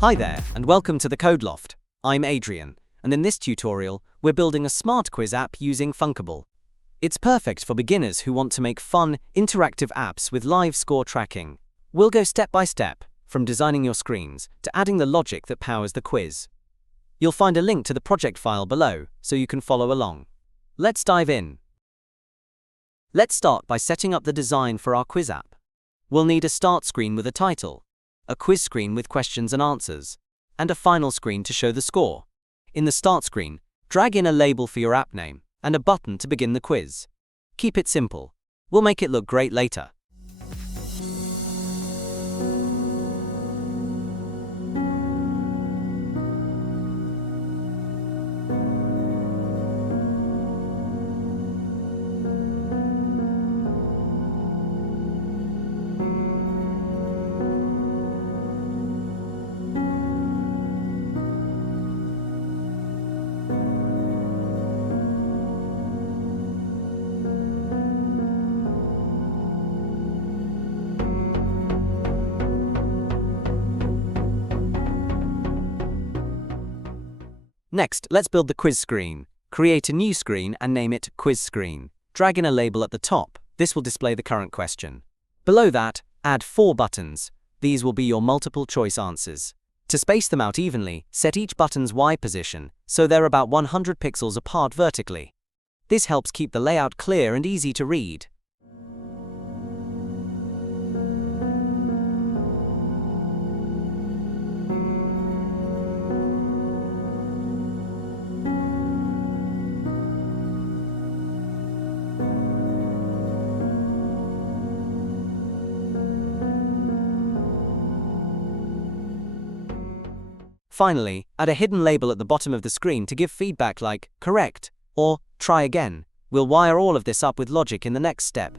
Hi there, and welcome to the Code Loft. I'm Adrian, and in this tutorial, we're building a smart quiz app using Thunkable. It's perfect for beginners who want to make fun, interactive apps with live score tracking. We'll go step by step, from designing your screens to adding the logic that powers the quiz. You'll find a link to the project file below, so you can follow along. Let's dive in. Let's start by setting up the design for our quiz app. We'll need a start screen with a title, a quiz screen with questions and answers, and a final screen to show the score. In the start screen, drag in a label for your app name and a button to begin the quiz. Keep it simple. We'll make it look great later. Next, let's build the quiz screen. Create a new screen and name it Quiz Screen. Drag in a label at the top. This will display the current question. Below that, add 4 buttons. These will be your multiple choice answers. To space them out evenly, set each button's Y position so they're about 100 pixels apart vertically. This helps keep the layout clear and easy to read. Finally, add a hidden label at the bottom of the screen to give feedback like correct or try again. We'll wire all of this up with logic in the next step.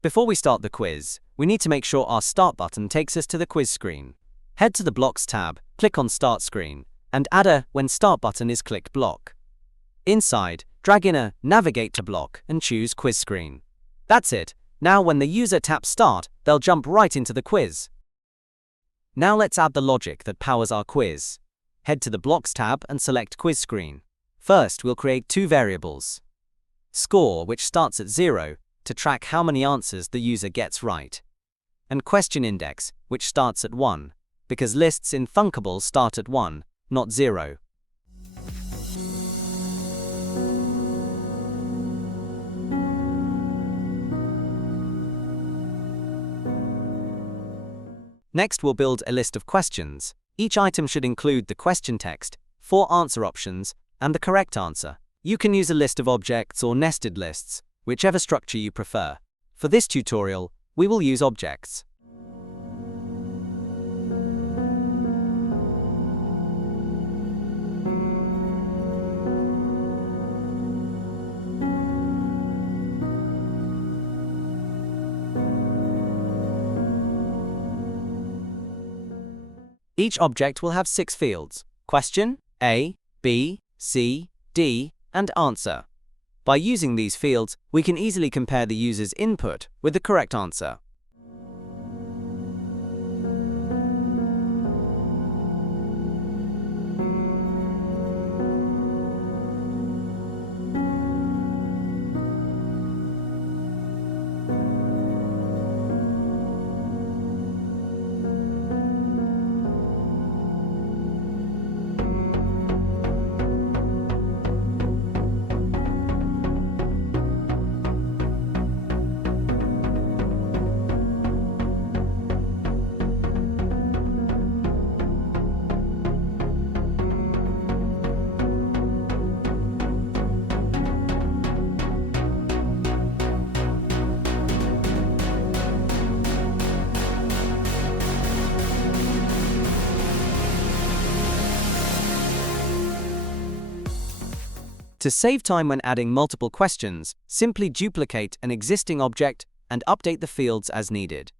Before we start the quiz, we need to make sure our Start button takes us to the quiz screen. Head to the Blocks tab, click on Start Screen, and add a When Start button is clicked block. Inside, drag in a Navigate to block and choose Quiz Screen. That's it. Now when the user taps Start, they'll jump right into the quiz. Now let's add the logic that powers our quiz. Head to the Blocks tab and select Quiz Screen. First, we'll create 2 variables. Score, which starts at 0, to track how many answers the user gets right. And Question Index, which starts at 1, because lists in Thunkable start at 1, not 0. Next, we'll build a list of questions. Each item should include the question text, 4 answer options, and the correct answer. You can use a list of objects or nested lists, whichever structure you prefer. For this tutorial, we will use objects. Each object will have 6 fields: question, A, B, C, D, and answer. By using these fields, we can easily compare the user's input with the correct answer. To save time when adding multiple questions, simply duplicate an existing object and update the fields as needed.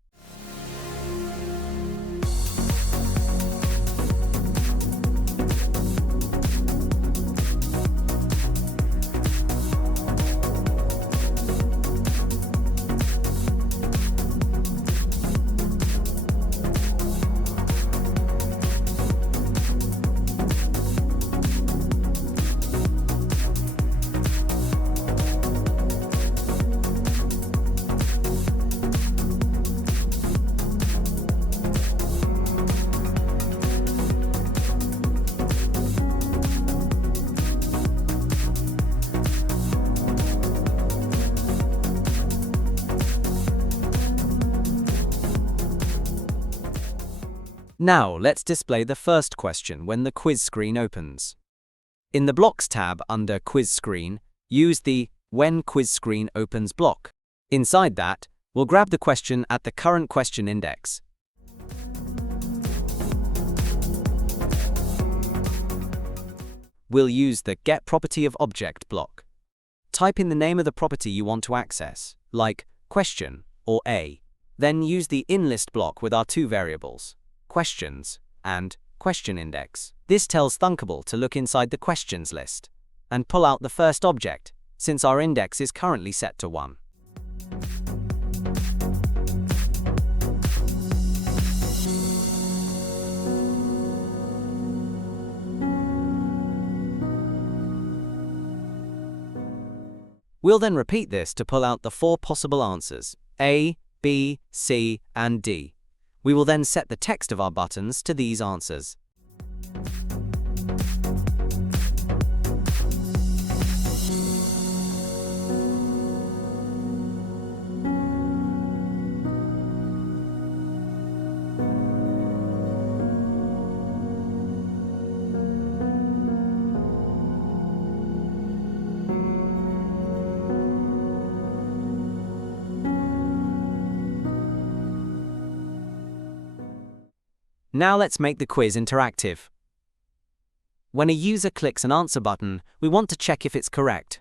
Now, let's display the first question when the quiz screen opens. In the Blocks tab under Quiz Screen, use the When Quiz Screen Opens block. Inside that, we'll grab the question at the current question index. We'll use the Get Property of Object block. Type in the name of the property you want to access, like question or A. Then use the InList block with our two variables, questions and question index. This tells Thunkable to look inside the questions list and pull out the first object, since our index is currently set to 1. We'll then repeat this to pull out the 4 possible answers, A, B, C, and D. We will then set the text of our buttons to these answers. Now let's make the quiz interactive. When a user clicks an answer button, we want to check if it's correct.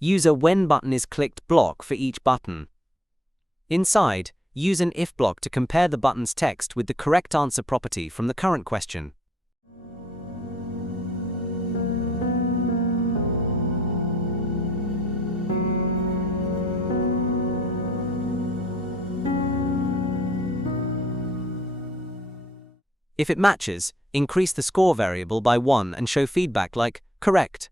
Use a When button is clicked block for each button. Inside, use an If block to compare the button's text with the correct answer property from the current question. If it matches, increase the score variable by 1 and show feedback like correct.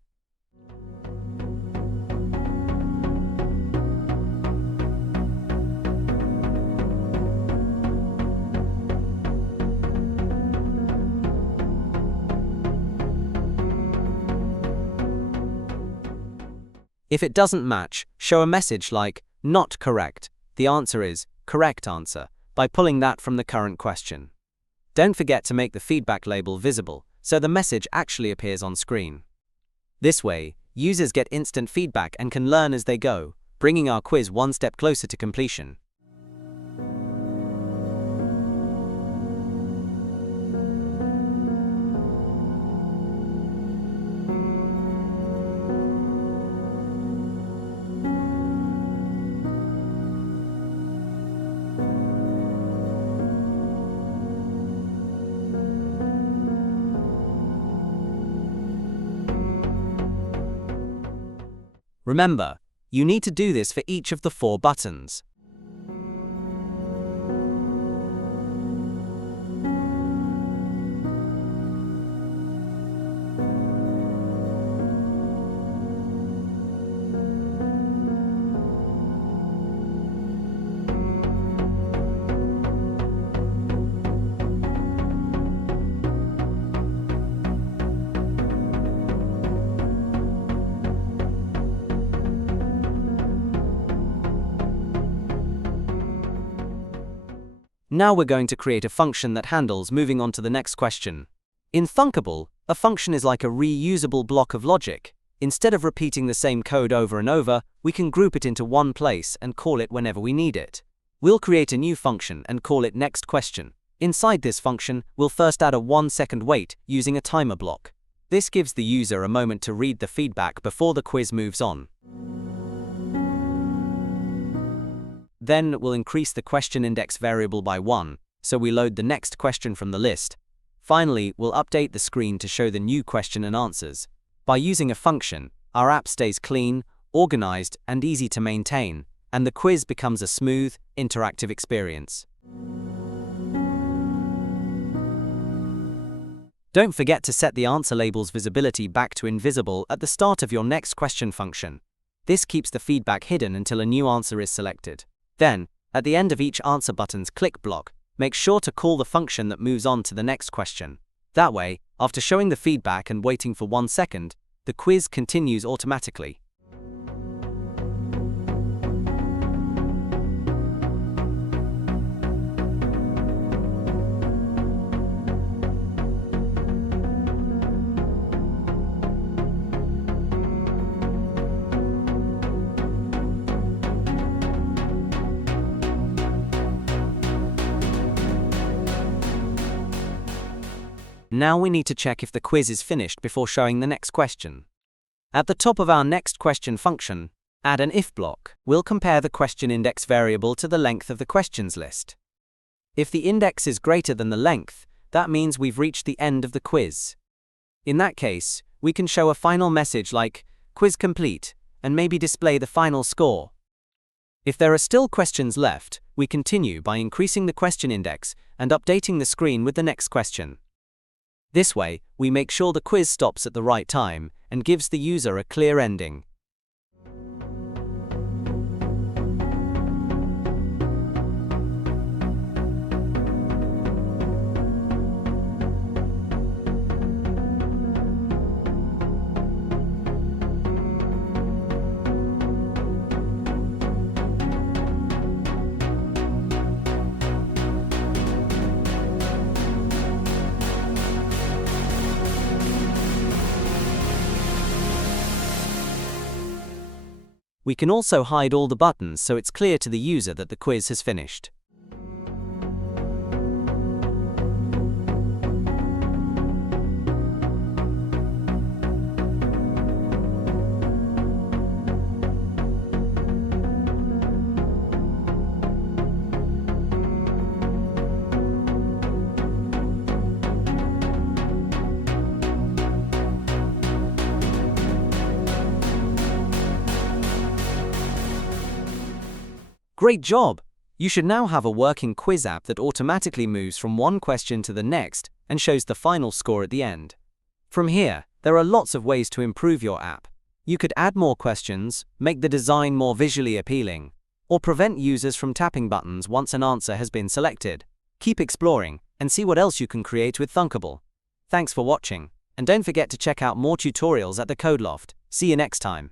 If it doesn't match, show a message like not correct. The answer is correct answer by pulling that from the current question. Don't forget to make the feedback label visible, so the message actually appears on screen. This way, users get instant feedback and can learn as they go, bringing our quiz one step closer to completion. Remember, you need to do this for each of the 4 buttons. Now we're going to create a function that handles moving on to the next question. In Thunkable, a function is like a reusable block of logic. Instead of repeating the same code over and over, we can group it into one place and call it whenever we need it. We'll create a new function and call it next question. Inside this function, we'll first add a 1-second wait using a timer block. This gives the user a moment to read the feedback before the quiz moves on. Then we'll increase the question index variable by 1, so we load the next question from the list. Finally, we'll update the screen to show the new question and answers. By using a function, our app stays clean, organized, and easy to maintain, and the quiz becomes a smooth, interactive experience. Don't forget to set the answer label's visibility back to invisible at the start of your next question function. This keeps the feedback hidden until a new answer is selected. Then, at the end of each answer button's click block, make sure to call the function that moves on to the next question. That way, after showing the feedback and waiting for 1 second, the quiz continues automatically. Now we need to check if the quiz is finished before showing the next question. At the top of our next question function, add an if block. We'll compare the question index variable to the length of the questions list. If the index is greater than the length, that means we've reached the end of the quiz. In that case, we can show a final message like quiz complete and maybe display the final score. If there are still questions left, we continue by increasing the question index and updating the screen with the next question. This way, we make sure the quiz stops at the right time and gives the user a clear ending. We can also hide all the buttons so it's clear to the user that the quiz has finished. Great job! You should now have a working quiz app that automatically moves from one question to the next and shows the final score at the end. From here, there are lots of ways to improve your app. You could add more questions, make the design more visually appealing, or prevent users from tapping buttons once an answer has been selected. Keep exploring and see what else you can create with Thunkable. Thanks for watching, and don't forget to check out more tutorials at the Code Loft. See you next time.